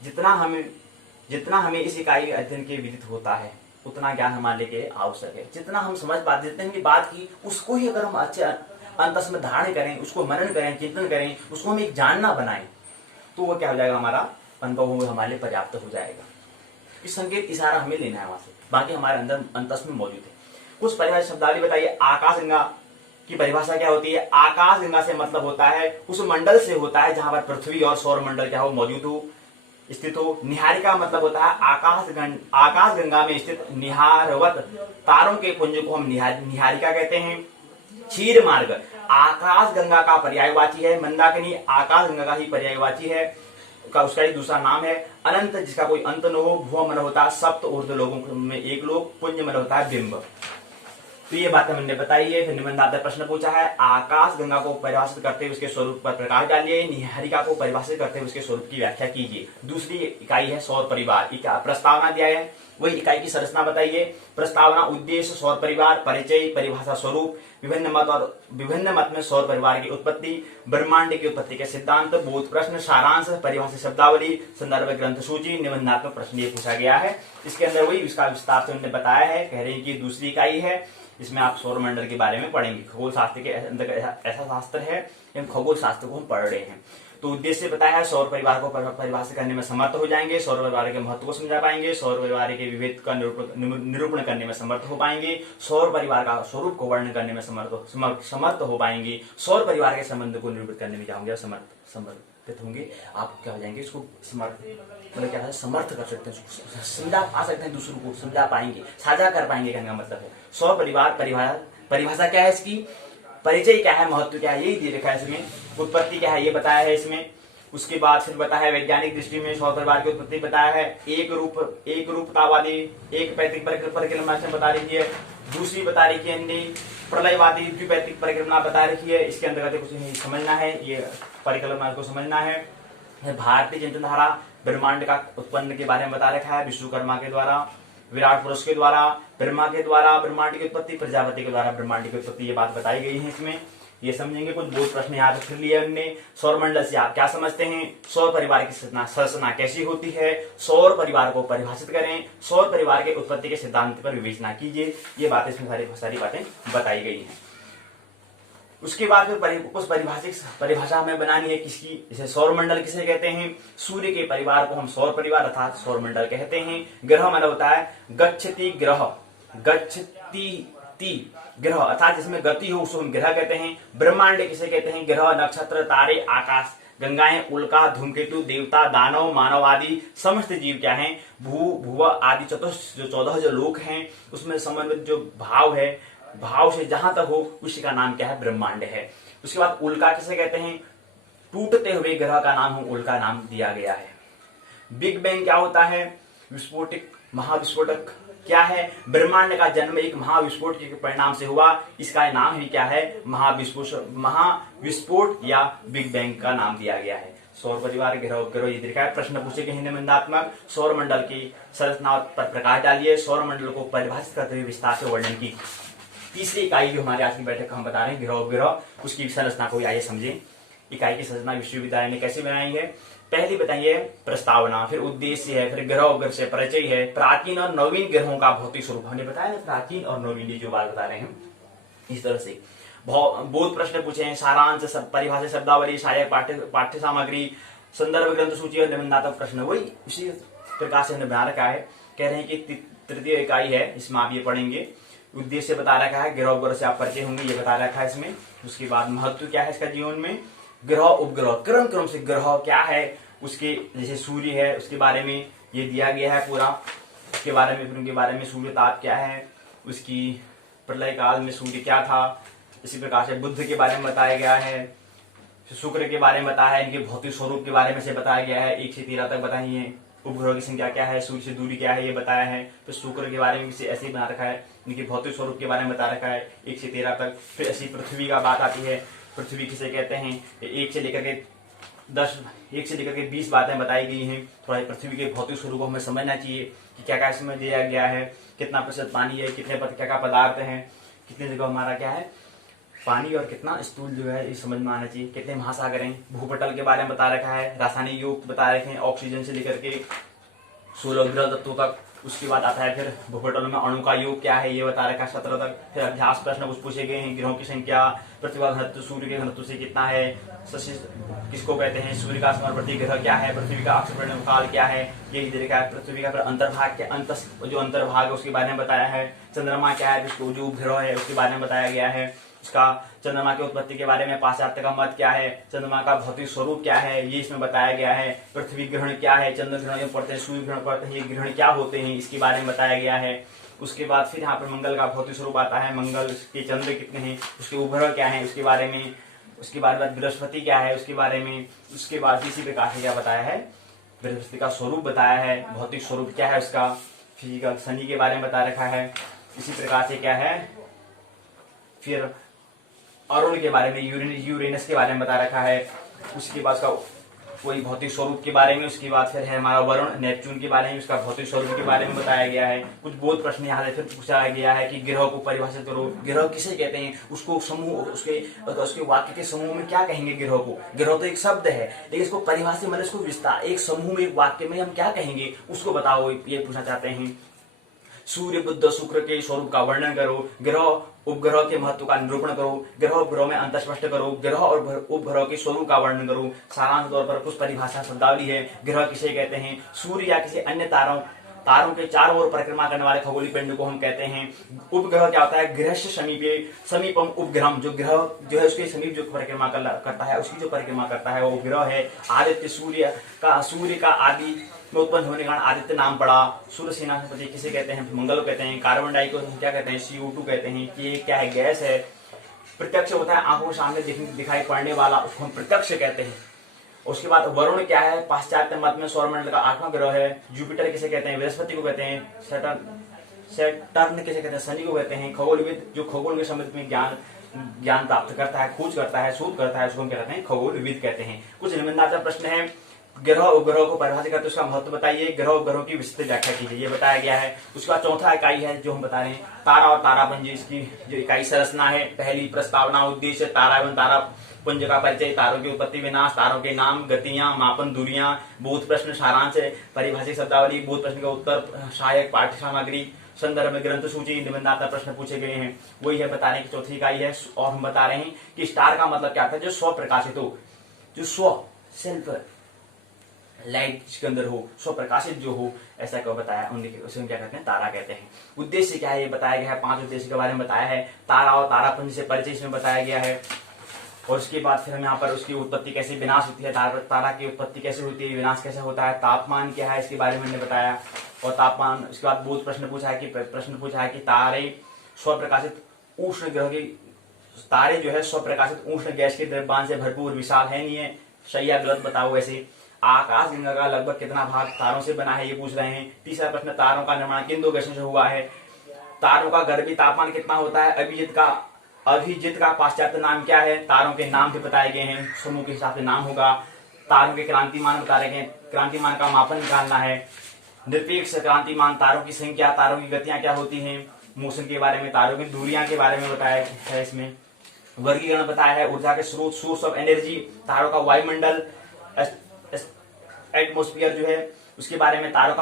जितना हमें इस इकाई अध्ययन के विदित होता है उतना ज्ञान हमारे लिए आवश्यक है। जितना हम समझ पाते, जितने हमने बात की, उसको ही अगर हम अच्छे अंतस में धारण करें, उसको मनन करें, चिंतन करें, उसको हम एक जानना बनाएं, तो वो क्या हो जाएगा, हमारा अनुभव हमारे लिए पर्याप्त हो जाएगा। इस संकेत इशारा हमें लेना है वहां से, बाकी हमारे अंदर अंतस में मौजूद है। कुछ परिभाषा शब्दावली बताइए। आकाश गंगा की परिभाषा क्या होती है? आकाश गंगा से मतलब होता है उस मंडल से होता है जहां पर पृथ्वी और सौर मंडल क्या हो, मौजूद हो, स्थित हो। निहारिका मतलब होता है आकाश गंगा में स्थित निहारवत तारों के पुंज को हम निहारिका कहते हैं। क्षीर मार्ग आकाश गंगा का पर्यायवाची है। मंदाकिनी आकाश गंगा का ही पर्यायवाची है, उसका ही दूसरा नाम है। अनंत जिसका कोई अंत न हो। भुव मन होता है सप्त ऊर्ध्व लोगों में एक लोग। पुंज मन होता है बिंब। तो ये बात हमने बताई है। फिर निबंधात्मक प्रश्न पूछा है, आकाश गंगा को परिभाषित करते हुए उसके स्वरूप पर प्रकाश डालिए, निहारिका को परिभाषित करते हुए उसके स्वरूप की व्याख्या कीजिए। दूसरी इकाई है सौर परिवार, प्रस्तावना दिया है, वही इकाई की संरचना बताइए। प्रस्तावना, उद्देश्य, सौर परिवार, परिचय, परिभाषा, स्वरूप, विभिन्न मत में सौर परिवार की उत्पत्ति, ब्रह्मांड की उत्पत्ति के सिद्धांत, बोध प्रश्न, सारांश, परिभाषित शब्दावली, संदर्भ ग्रंथ सूची, निबंधात्मक प्रश्न ये पूछा गया है। इसके अंदर वही इसका विस्तार से उन्होंने बताया है। कह रहे हैं कि दूसरी इकाई है, इसमें आप सौर मंडल के बारे में पढ़ेंगे। खगोल शास्त्र के अंदर ऐसा शास्त्र है, खगोल शास्त्र को हम पढ़ रहे हैं। तो उद्देश्य बताया है, सौर परिवार को परिभाषित करने में समर्थ हो जाएंगे, सौर परिवार के महत्व को समझा पाएंगे, सौर परिवार के विभेद का निरूपण करने में समर्थ हो पाएंगे, सौर परिवार का स्वरूप को वर्णन करने में समर्थ हो पाएंगे, सौर परिवार के संबंध को निरूपित करने में क्या होंगे, समर्पित होंगे। आप क्या हो जाएंगे, इसको मतलब क्या है, समर्थ कर सकते हैं, समझा पा सकते हैं, दूसरों को समझा पाएंगे, साझा कर पाएंगे, कहने का मतलब है। सौर परिवार परिभाषा क्या है इसकी, परिचय क्या है, महत्व क्या है, यही दे रखा है इसमें। उत्पत्ति क्या है ये बताया है इसमें। उसके बाद फिर बताया है वैज्ञानिक दृष्टि में सौर परिवार की उत्पत्ति बताया है। एक रूपतावादी, एक पैतृक परिक्रमा से बता रही है। दूसरी बता रही है प्रलयवादी द्विपैतृक परिक्रमा बता रही है। इसके अंतर्गत कुछ नहीं समझना है, ये परिक्रमा को समझना है। भारतीय चिंतनधारा ब्रह्मांड का उत्पन्न के बारे में बता रखा है, विश्वकर्मा के द्वारा, विराट पुरुष के द्वारा, ब्रह्मा के द्वारा ब्रह्मांड की उत्पत्ति, प्रजापति के द्वारा ब्रह्मांड की उत्पत्ति, ये बात बताई गई है इसमें। ये समझेंगे। कुछ बोध प्रश्न याद रख लिए हमने। सौर मंडल से आप क्या समझते हैं, सौर परिवार की संरचना कैसी होती है, सौर परिवार को परिभाषित करें, सौर परिवार के उत्पत्ति के सिद्धांत पर विवेचना कीजिए। ये बातें इसमें सारी बातें बताई गई हैं। उसके बाद फिर कुछ परिभाषा हमें बनानी है किसकी, जैसे सौर मंडल किसे कहते हैं, सूर्य के परिवार को हम सौर परिवार अर्थात सौर मंडल कहते हैं। ग्रह मतलब होता है गच्छति ग्रह, गच्छति ग्रह अर्थात जिसमें गति हो उसको हम ग्रह कहते हैं। ब्रह्मांड किसे कहते हैं, ग्रह, नक्षत्र, तारे, आकाश, गंगाएं, उल्का, धूमकेतु, देवता, दानव, मानव आदि समस्त जीव क्या हैं, भूव आदि 14 जो लोक हैं उसमें समन्वित जो भाव है, भाव से जहां तक हो उसी का नाम क्या है, ब्रह्मांड है। उसके बाद उल्का किसे कहते हैं, टूटते हुए ग्रह का नाम हम उल्का नाम दिया गया है। बिग बैंग क्या होता है, विस्फोटक महाविस्फोटक क्या है, ब्रह्मांड का जन्म एक महाविस्फोट के परिणाम से हुआ, इसका नाम ही क्या है, महाविस्फोट या बिग बैंग का नाम दिया गया है। सौर परिवार ग्रह ये देखा है। प्रश्न पूछे गए निबंधात्मक, सौर मंडल की संरचना पर प्रकाश डालिए, सौर मंडल को परिभाषित करते हुए विस्तार से वर्णन की। तीसरी इकाई जो हमारे आज की बैठक हम बता रहे हैं ग्रह, उसकी संरचना को आइए समझें। इकाई की संरचना विश्वविद्यालय ने कैसे बनाई है। पहली बताइए प्रस्तावना, फिर उद्देश्य है, फिर ग्रह से परिचय है, प्राचीन और नवीन ग्रहों का भौतिक स्वरूप, हमने बताया ना प्राचीन और नवीन जो बात बता रहे हैं इस तरह से। बोध प्रश्न पूछे हैं, सारांश, परिभाषा, शब्दावली, सहायक पाठ्य सामग्री, संदर्भ ग्रंथ सूची और निबंधात्मक प्रश्न, वही इसी प्रकार से हमने बना रखा है। कह रहे हैं कि तृतीय इकाई है, इसमें आप ये पढ़ेंगे। उद्देश्य बता रखा है, ग्रह से आप परिचय होंगे, ये बता रखा है इसमें। उसके बाद महत्व क्या है इसका जीवन में, ग्रह उपग्रह, क्रम से ग्रह क्या है, उसके जैसे सूर्य है उसके बारे में ये दिया गया है पूरा, उसके बारे में, फिर उनके बारे में सूर्य ताप क्या है, उसकी प्रलय काल में सूर्य क्या था, इसी प्रकार से बुध के बारे में बताया गया है, शुक्र के बारे में बताया है, इनके भौतिक स्वरूप के बारे में से बताया गया है, 1 से 13 तक बताई है। उपग्रह की संख्या क्या है, सूर्य से दूरी क्या है ये बताया है। फिर शुक्र के बारे में भी ऐसे ही बना रखा है, इनके भौतिक स्वरूप के बारे में बता रखा है 1 से 13 तक। फिर ऐसी पृथ्वी का बात आती है, पृथ्वी किसे कहते हैं, 1 से लेकर के 20 बातें बताई गई हैं। थोड़ा पृथ्वी के भौतिक स्वरूप को हमें समझना चाहिए कि क्या क्या इसमें दिया गया है, कितना प्रतिशत पानी है, कितने क्या क्या पदार्थ हैं, कितने जगह हमारा क्या है पानी और कितना स्थूल जो है ये समझ में आना चाहिए, कितने महासागर हैं। भूपटल के बारे में बता रखा है, रासायनिक योग बता रखे हैं, ऑक्सीजन से लेकर के 16 ग्रह तत्वों तक। उसके बाद आता है फिर भूपटल में अणु का योग क्या है ये बता रखा है 17 तक। फिर अभ्यास प्रश्न कुछ पूछे गए हैं, ग्रहों की संख्या, पृथ्वी का घनत्व सूर्य के घनत्व से कितना है, किसको कहते हैं, सूर्य का समवर्ती ग्रह क्या है, पृथ्वी का अक्षपरिण काल क्या है, यही देखा है। पृथ्वी का फिर अंतर्भाग के जो अंतर्भाग है उसके बारे में बताया है। चंद्रमा क्या है, जिसको जो ग्रह है उसके बारे में बताया गया है। उसका चंद्रमा की उत्पत्ति के बारे में पाश्चात्य का मत क्या है, चंद्रमा का भौतिक स्वरूप क्या है ये इसमें बताया गया है। पृथ्वी ग्रहण क्या है, चंद्र ग्रहण पढ़ते हैं, सूर्य ग्रहण पढ़ते हैं, ये ग्रहण क्या होते हैं इसके बारे में बताया गया है। उसके बाद फिर यहाँ पर मंगल का भौतिक स्वरूप आता है, मंगल के चंद्र कितने हैं, उसके उपग्रह क्या है उसके बारे में। उसके बाद बृहस्पति क्या है उसके बारे में। उसके बाद इसी प्रकार से क्या बताया है, बृहस्पति का स्वरूप बताया है, भौतिक स्वरूप क्या है उसका। फिजिकल शनि के बारे में बता रखा है। इसी प्रकार से क्या है फिर अरुण के बारे में, यूरेनस के बारे में बता रखा है, उसके बाद का कोई भौतिक स्वरूप के बारे में, उसके बाद फिर है हमारा वरुण नेपच्यून के बारे में, उसका भौतिक स्वरूप के बारे में बताया गया है। कुछ बोध प्रश्न यहाँ से फिर पूछा गया है कि ग्रह को परिभाषित करो, ग्रह किसे कहते हैं, उसको समूह, उसके वाक्य के समूह में क्या कहेंगे ग्रह को। ग्रह तो एक शब्द है, लेकिन इसको परिभाषित मतलब इसको विस्तार, एक समूह में एक वाक्य में हम क्या कहेंगे उसको बताओ, ये पूछना चाहते हैं। सूर्य बुध शुक्र के स्वरूप का वर्णन करो, ग्रह उपग्रह के महत्व का निरूपण करो, ग्रह उपग्रह में अंतर स्पष्ट करो, ग्रह और उपग्रह के स्वरूप का वर्णन करो। सारांश तौर पर कुछ परिभाषा शब्दावली है। ग्रह किसे कहते हैं, सूर्य या किसी अन्य तारों के चारों ओर परिक्रमा करने वाले खगोलीय पिंड को हम कहते हैं। उपग्रह क्या होता है, ग्रह से समीपम उपग्रह, जो ग्रह जो है उसके समीप जो परिक्रमा करता है, उसकी जो परिक्रमा करता है वो उपग्रह है। आदित्य सूर्य का आदि में उत्पन्न होने के कारण आदित्य नाम पड़ा। सूर्य सेनापति किसे कहते हैं, मंगल को कहते हैं। कार्बन डाई को क्या कहते हैं, CO2 कहते हैं। कि ये क्या है, गैस है, प्रत्यक्ष होता है, आंखों के सामने दिखाई पड़ने वाला, उसको हम प्रत्यक्ष कहते हैं। उसके बाद वरुण क्या है, पाश्चात्य मत में सौरमंडल का 8वां ग्रह है। जुपिटर किसे कहते हैं, बृहस्पति को कहते हैं। सैटर्न किसे कहते हैं, शनि को कहते हैं। खगोलविद जो खगोल के संबंध में ज्ञान प्राप्त करता है, खोज करता है, शोध करता है, उसको हम क्या कहते हैं, खगोलविद कहते हैं। कुछ निबंधात्मक प्रश्न है, ग्रह उपग्रह को परिभाषित करते उसका महत्व बताइए, ग्रह उपग्रहों की विस्तृत व्याख्या कीजिए, ये बताया गया है। उसका चौथा इकाई है जो हम बता रहे हैं, तारा और तारापुंज, इसकी जो इकाई संरचना है। पहली प्रस्तावना, उद्देश्य, तारा एवं तारापुंज का परिचय, तारों की उत्पत्ति विनाश, तारों के नाम, गतियां, मापन, दूरियां, बोध प्रश्न, सारांश, परिभाषिक शब्दावली, बोध प्रश्न का उत्तर, सहायक पाठ्य सामग्री, संदर्भ में ग्रंथ सूची, निबंधात्मक प्रश्न पूछे गए हैं। वही है बताने की चौथी इकाई है। और हम बता रहे हैं कि स्टार का मतलब क्या था, जो स्व प्रकाशित हो, जो स्व सेल्फ लाइट जिसके अंदर हो, स्व प्रकाशित जो हो, ऐसा क्यों बताया, उसे क्या कहते हैं, तारा कहते हैं। उद्देश्य क्या है ये बताया गया है, 5 उद्देश्य के बारे में बताया है। तारा और तारापुंज से परिचय इसमें बताया गया है। और उसके बाद फिर हम यहाँ पर उसकी उत्पत्ति कैसे, विनाश होती है, तारा की उत्पत्ति कैसे होती है, विनाश कैसे होता है, तापमान क्या है इसके बारे में हमने बताया। और तापमान, उसके बाद बोध प्रश्न पूछा है कि तारे स्व प्रकाशित उष्ण ग्रह की, तारे जो है स्व प्रकाशित उष्ण गैस के द्रव्यमान से भरपूर विशाल है, नहीं है, सही या गलत बताओ। ऐसे आकाश गंगा का लगभग कितना भाग तारों से बना है, ये पूछ रहे हैं। तीसरा प्रश्न, तारों का निर्माण किन 2 गैसों से हुआ है। तारों का गर्भी तापमान कितना होता है। अभिजीत का पाश्चात्य नाम क्या है। तारों के नाम भी बताए गए हैं, समूह के हिसाब से नाम होगा। तारों के क्रांतिमान बता रहे हैं, क्रांतिमान का मापन निकालना है। निरपेक्ष क्रांतिमान, तारों की संख्या, तारों की गतियां क्या होती हैं, मोशन के बारे में, तारों की दूरियां के बारे में बताया है। इसमें वर्गीकरण बताया है, ऊर्जा के स्रोत, सोर्स ऑफ एनर्जी, तारों का वायुमंडल, एटमोस्फियर जो है उसके बारे में, तारों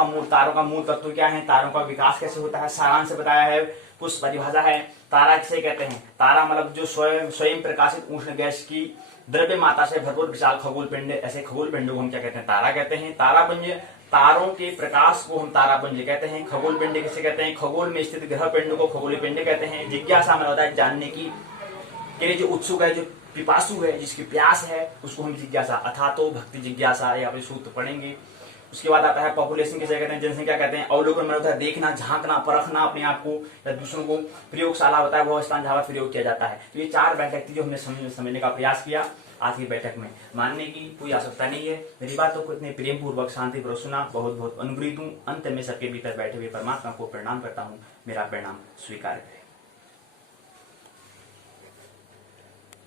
का मूल तत्व क्या है, तारों का विकास कैसे होता है, सारांश बताया है। कुछ परिभाषा है, तारा किसे कहते हैं, तारा मतलब जो स्वयं प्रकाशित उष्ण गैस की द्रव्य मात्रा से भरपूर विशाल खगोल पिंड, ऐसे खगोल पिंडों को हम क्या कहते हैं, तारा कहते हैं। तारापुंज, तारों के प्रकाश को हम तारापुंज कहते हैं। खगोल पिंड किसे कहते हैं, खगोल में स्थित ग्रह पिंड को खगोलीय पिंड कहते हैं। जिज्ञासा मतलब होता है जानने की, के लिए जो उत्सुक है, जो पिपासु है, जिसकी प्यास है, उसको हम जिज्ञासा, अथातो भक्ति जिज्ञासा, या फिर सूत्र पढ़ेंगे। उसके बाद आता है पॉपुलेशन किसे कहते हैं, जनसंख्या कहते हैं। अवलोकन मतलब होता है देखना, झांकना, परखना अपने आप को या दूसरों को। प्रयोगशाला होता है वह स्थान जहां प्रयोग किया जाता है। तो ये 4 बैठक थी जो हमने समझने का प्रयास किया आज की बैठक में। मानने की कोई आवश्यकता नहीं है, मेरी बातों को इतने प्रेम पूर्वक शांति पूर्वक सुना, बहुत बहुत अनुग्रहित हूँ। अंत में सबके भीतर बैठे हुए परमात्मा को प्रणाम करता हूँ, मेरा प्रणाम स्वीकार करें।